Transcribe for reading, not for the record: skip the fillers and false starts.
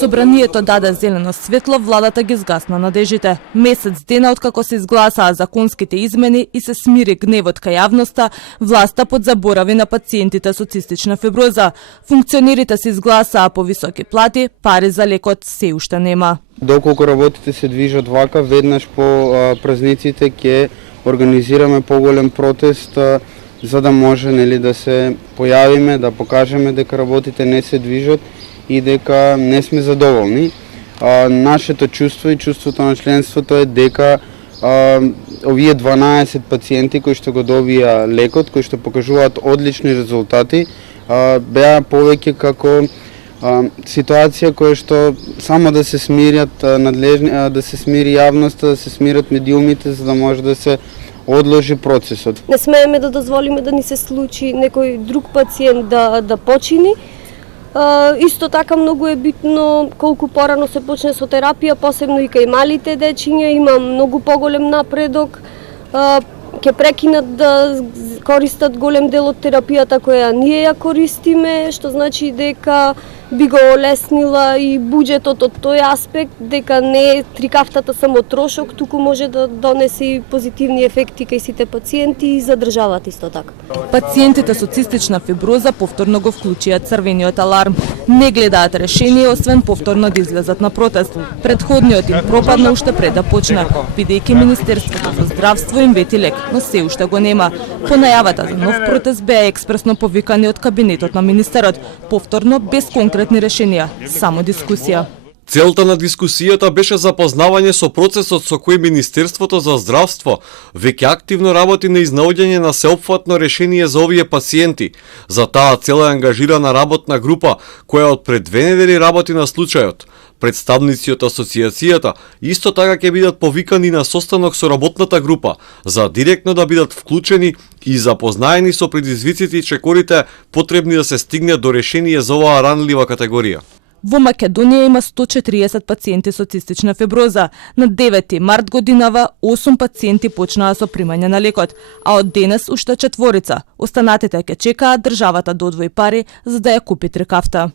Собранието даде зелено светло, владата ги згасна надежите. Месец дена откако се изгласаа законските измени и се смири гневот кај јавноста, власта подзаборави на пациентите со цистична фиброза. Функционерите се изгласаа по високи плати, пари за лекот се уште нема. Доколку работите се движат вака, веднаш по празниците ќе организираме поголем протест за да може да се појавиме, да покажеме дека работите не се движат и дека не сме задоволни. Нашето чувство и чувството на членството е дека овие 12 пациенти кои што го добија лекот, кои што покажуваат одлични резултати, беа повеќе како ситуација која што само да се смират надлежни, да се смири јавноста, да се смират медиумите за да може да се одложи процесот. Не смееме да дозволиме да ни се случи некој друг пациент да почини. Исто така многу е битно колку порано се почне со терапија, посебно и кај малите дечиња, има многу поголем напредок. Ќе прекинат да користат голем дел од терапијата која ние ја користиме, што значи дека би го олеснила и буџетот од тој аспект, дека не е трикафтата само трошок, туку може да донесе и позитивни ефекти кај сите пациенти и за државата исто така. Пациентите со цистична фиброза повторно го вклучија црвениот аларм. Не гледаат решение освен повторно да излезат на протест. Предходниот им пропадна уште пред да почне, бидејќи Министерството за здравство им вети лек, но се уште го нема. По најавата за нов протест беа експресно повикани од кабинетот на министерот, повторно без конкретни решенија, само дискусија. Целта на дискусијата беше запознавање со процесот со кој Министерството за здравство веќе активно работи на изнаоѓање на сеопфатно решение за овие пациенти. За таа цел е ангажирана работна група која од пред 2 недели работи на случајот. Представници од асоциацијата исто така ќе бидат повикани на состанок со работната група за директно да бидат вклучени и запознаени со предизвиците и чекорите потребни да се стигне до решение за оваа ранлива категорија. Во Македонија има 140 пациенти со цистична фиброза. На 9 март годинава 8 пациенти почнаа со примање на лекот, а од денес уште 4. Останатите ќе чекаат државата да одвои пари за да ја купи трикафта.